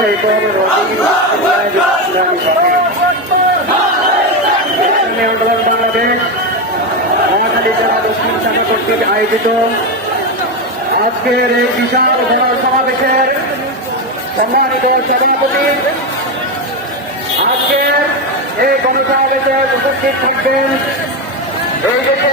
চাইতে হবে আন্দোলন বাংলাদেশ মহাখালী জেলা দক্ষিণ শাখা আয়োজিত আজকের এই বিশাল সমাবেশের সম্মানিত সভাপতি আজকের এই গণসমাবেশে উপস্থিত থাকবেন এই দেশে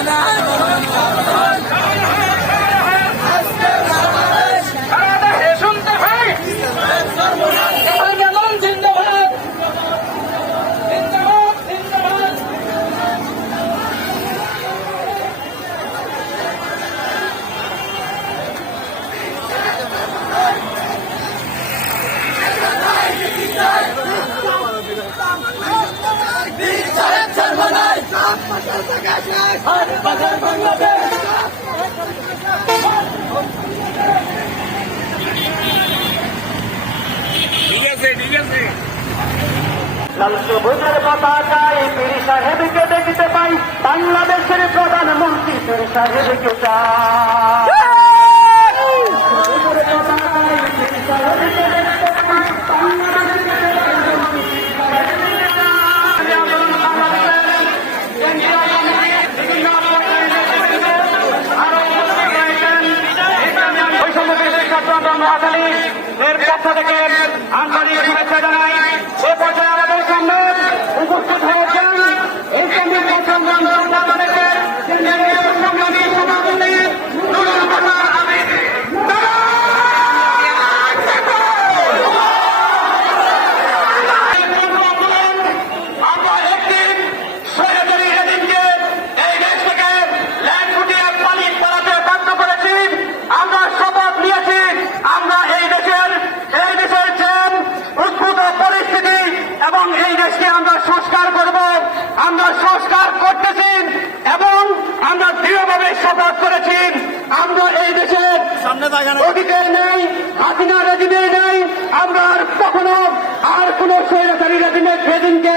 and I সবুজের পতাকায় পীর সাহেবকে দেখতে পাই বাংলাদেশের প্রধানমন্ত্রী পীর সাহেবকে চাই। সংস্কার করব আমরা সংস্কার করতেছি এবং আমরা দৃঢ়ভাবে শপথ করেছি আমরা এই দেশের অতীতে নেই হাসিনা রেজিমে নেই আমরা আর কখনো আর কোন স্বৈরাচারী রেজিমের সেদিনকে